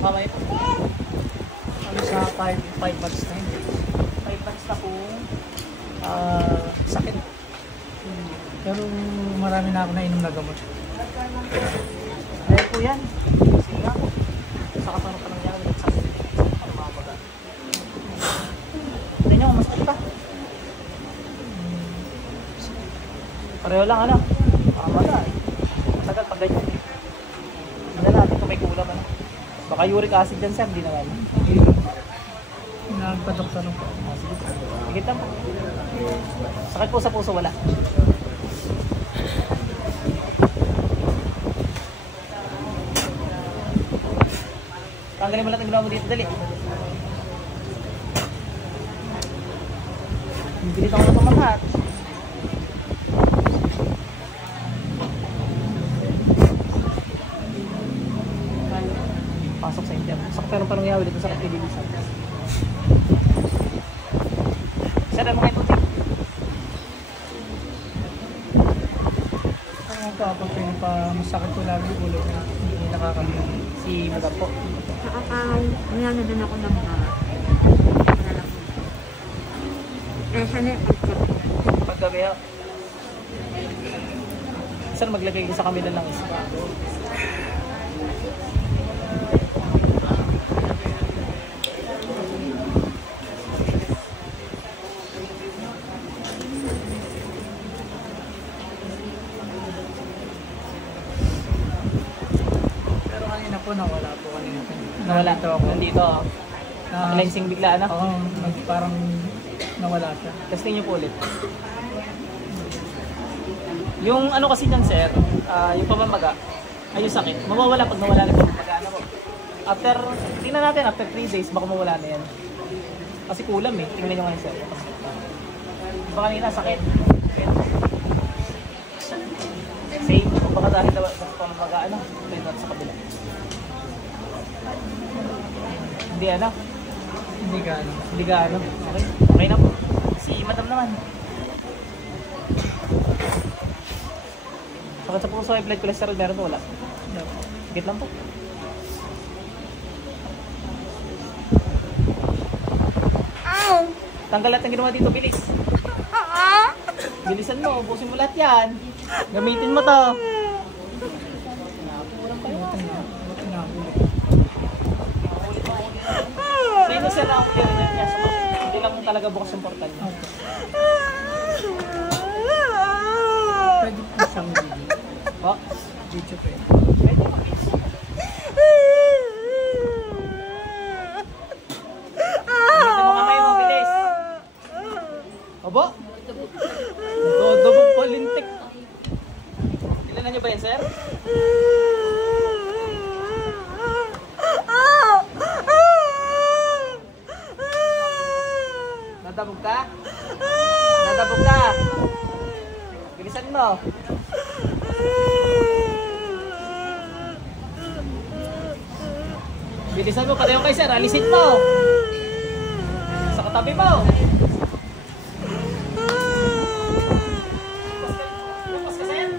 Mamaya po. Ano sa 5 months na hindi. 5 months na po sakit. Pero marami na ako nainom na gamot. Kaya po yan. Sige nga po. Sa katanong pa nangyari at sakit. Ang mamaga. Hindi nyo, mas pa. Pareho lang ano. Mamaga eh. Matagal pag ganyan. Hindi na natin kung may kulam ano. Baka uric acid dyan sir, hindi naman. Nagpadoktor po. Sige. Higit lang po. Sakit po sa puso, wala. Tanggalin mo lang ang ginawa mo dito, dali. Bibilit ako na pamagat. Pasok sa India. Sakit pero parang yawi dito sa kapilisan. Sir, ano mga ito? Pag masakit ko lagi ulo na hindi nakakalimutan si madam po. Wala na din ako ng siya na paggabi ha. Sir, maglagay ko sa kamila lang isa. Nawala po kanina. Nawala to ako. Nandito ako. Cleansing bigla na? Oo, parang nawala siya. Testing niyo po ulit. Yung ano kasi dyan sir, yung pamamaga, ay yung sakit, mawawala pag nawala na yung pamamaga. Ano po? After, tingnan natin, after 3 days, baka mawala na yan. Kasi kulam eh. Tingnan nyo ngayon sir. Baka kanina sakit. Same. Baka dahil na pamamaga, ano? Tingnan natin sa kabila. Hindi ano? Hindi ka ano? Okay. Okay na po. Si madam naman. Bakit sa puso ay blood cholesterol meron po? Wala. Higit lang po. Tanggal lahat ng ginawa dito, bilis. Bilisan mo, ubusin mo lahat yan. Gamitin mo to. So yun na sir, ako clear na niya. Hindi lang talaga bukas yung portal niya. Pwede po siyang video. Po? Video pwede. Pwede mo. Gamitin mo kamay mo, bilis. Aba? Dodobog palintik. Nilanan niyo ba yan, sir? Nadabog ka? Nadabog ka? Bilisan mo. Bilisan mo, patayo kay sir. Alisin mo. Sa katabi mo. Lupas ka, sir?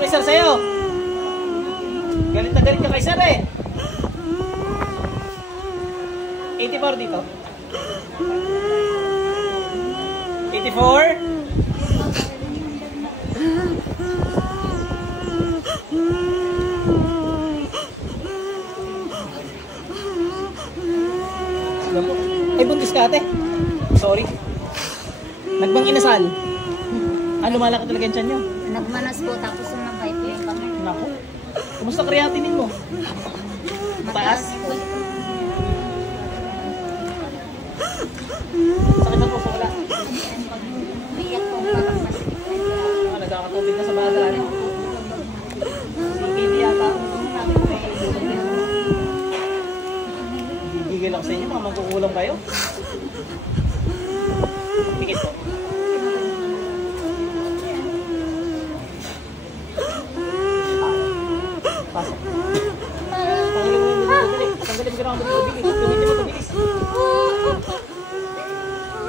ni Sir sa'yo. Galit na galit ka kay Sir eh. 84 dito. 84. Ay, buntis ka ate. Sorry. Nagbang inasal. Ano, malaki talaga yung tiyan nyo? Nagmanas po, tapos sumabay po yung kamay. Naku. Kumusta creatinine mo? Taas? po. Sakit na po sa wala. Umiyak po parang masikip. Nagkakatubig na sa bata. Sige, di yata. Bibigay lang sa inyo, mga magkukulang kayo. Pikit po. Pasok. Tanggalin mo yung bibig. Tanggalin mo yung bibig. Gamitin mo ito, bilis.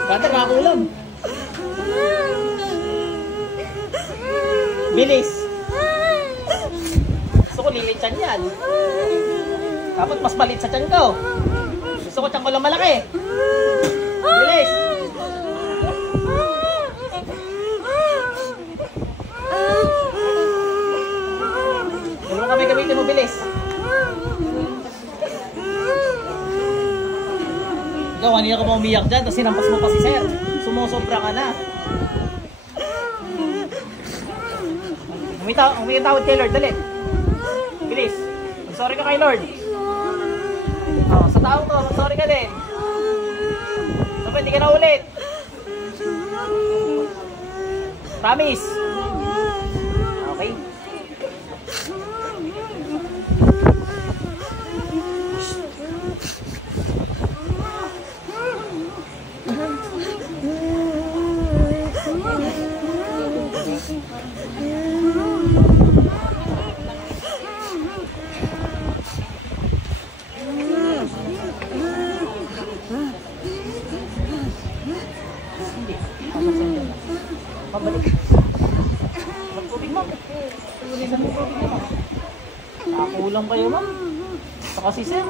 Gata, nakakulam. Bilis. Gusto ko lilit tiyan yan. Dapat mas malit sa tiyan ko. Gusto ko tiyan ko lang malaki. Bilis. Ano kami gamitin mo, bilis. Ikaw, kanina ka pa umiyak dyan, tapos sinampas mo pa si Sir. Sumusobra ka na. Umitawad kay Lord, dali. Bilis. Sorry ka kay Lord. Oh, sa tao ko, sorry ka din. So, hindi ka na ulit. Promise. Okay. Pabalik. Magtubig, ma'am. Tulisan mo tubig na, ma'am. Nakakulang kayo, ma'am. Saka si Sir.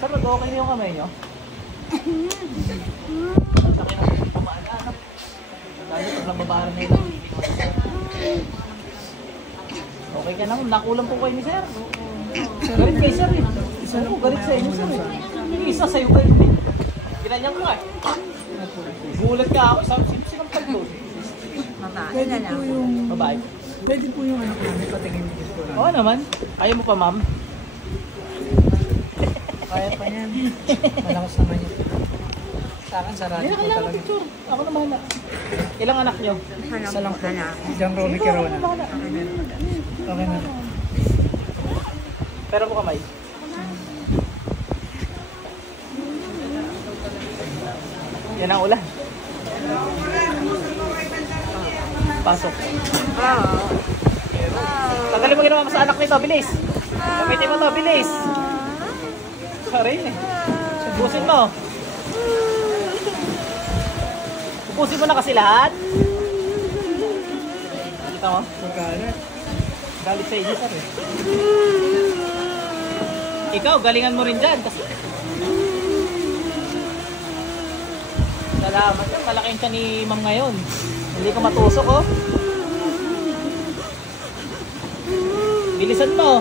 Sir, nag-okay na yung kamay nyo? Ang laki ng pamaala. Lalo pag nababaran na yun. Okay ka na, ma'am. Nakulang po kayo ni Sir. Galit kay Sir eh. Isa po, galit sa inyo, Sir eh. Yung isa sa'yo kayo eh. Ginanyan ko eh. Gulat ka ako. Sinampal doon. Pwede po yung... Babae. Pwede po yung ano ko namin, patingin ko lang. Oo naman. Kaya mo pa, ma'am? Kaya pa yan. Malakas naman yan. Sa akin, sarado Hindi na po kailangan talaga. picture. Ako na bahala. Ilang anak nyo? Isa lang po. Anak. Diyan Romy Quirona. Bahala. Okay na. Pero mo kamay. Yan ang ulan. Pasok. Tanggalin mo ginawa mo sa anak nito, bilis. Gamitin mo to, bilis. Sorry eh. Ubusin mo. Ubusin mo na kasi lahat. Kita mo? Magkalat. Galit sa inyo, sir eh. Ikaw, galingan mo rin dyan. Kasi... Salamat yan. Malaking siya ni Ma'am ngayon. Hindi ka matusok, oh. Bilisan mo.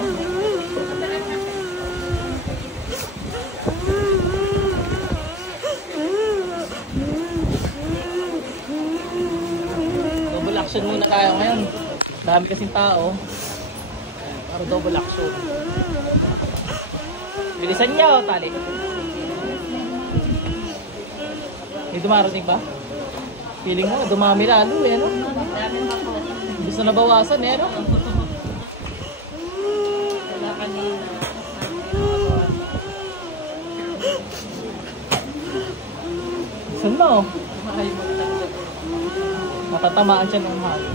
Double action muna tayo ngayon. Dami kasing tao. Para double action. Bilisan niyo, tali. May dumarating ba? Feeling mo, dumami lalo eh, no? Gusto na bawasan eh, no? Saan mo? Matatamaan siya ng halo.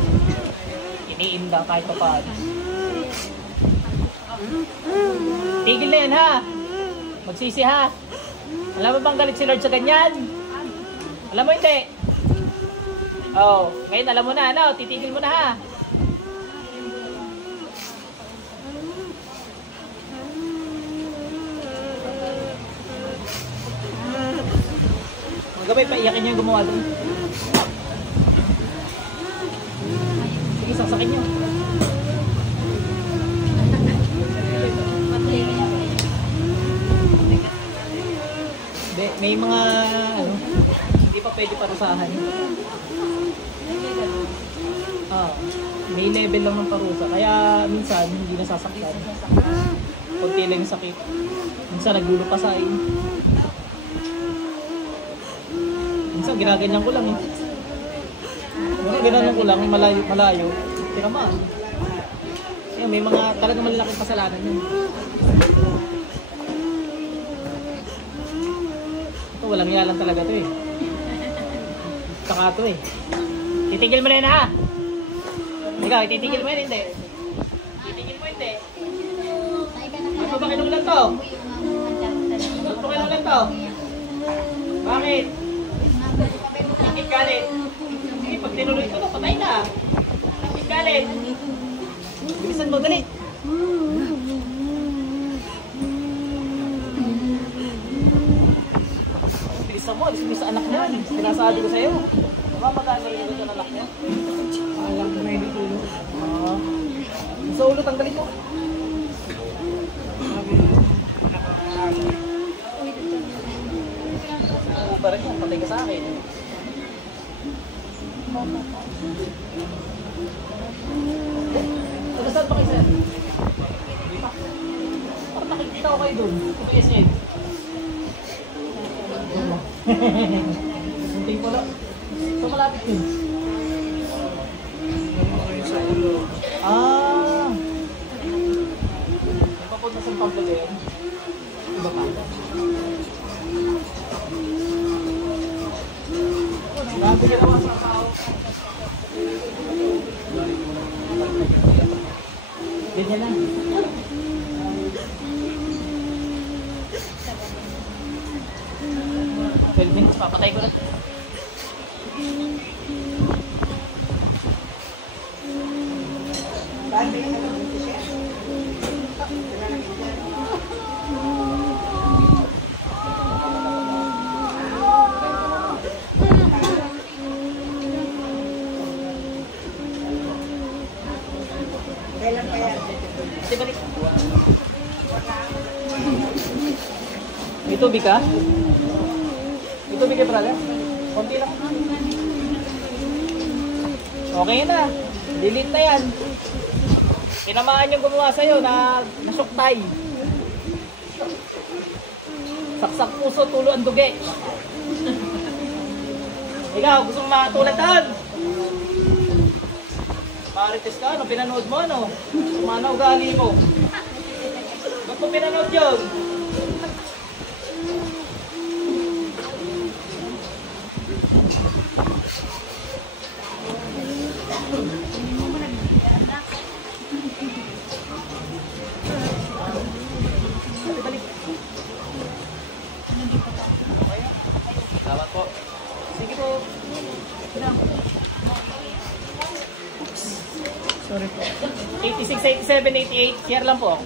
Iniinda kahit pa paano. Tigil na yan ha! Magsisi ha! Alam mo bang galit si Lord sa ganyan? Alam mo hindi? Oh, ngayon alam mo na, ano? Titigil mo na ha. sabay paiyakin niyo yung gumawa doon. Sige, saksakin niyo. May mga ano, hindi pa pwede parusahan. May level lang ng parusa. Kaya minsan hindi nasasaktan. Kunti lang yung sakit. Minsan naglulupasain. Minsan ginaganyan ko lang eh. Ginaganyan ko lang, malayo. Tinamaan. Kaya may mga talagang malalaking kasalanan yun. Ito, walang yalan talaga to eh. Saka to eh. Titigil mo na yun ha! Ikaw, titigil mo yun, hindi. Titigil mo hindi. Ano ba kinulang to? Ano ba kinulang to? Bakit? Ikit galit. Sige, pag tinuloy ko to, patay na. Ikit galit. Bilisan mo, dali. Bilisan mo, bilisan mo sa anak niya. Sinasabi ko sa'yo. Magkano rin ito sa anak niya? Alam ko na yung ulo. Sa ulo, tanggalin mo. Parang yan, patay ka sa akin. Taga saan pa kayo sir? Parang nakikita ko kayo doon. Ito yes yun. Kunting pala. So malapit yun. Sa ulo. Yung papunta sa Pablo yun. Iba pa. Grabe ka naman sa tao. Ganyan lang. Minutes, papatay ko na. Kasi balik. May tubig ka? May tubig ka, brother? Konti lang. Okay na. Delete na yan. Tinamaan yung gumawa sa'yo na nasyuktay. Saksak puso, tulo ang dugi. Ikaw, gusto mong makatulad doon? Marites ka, ano? Pinanood mo, ano? Kumana ugali mo. Ba't mo pinanood yun? Salamat po. Sige po. Sorry po. 86, 87, 88. Share lang po ako.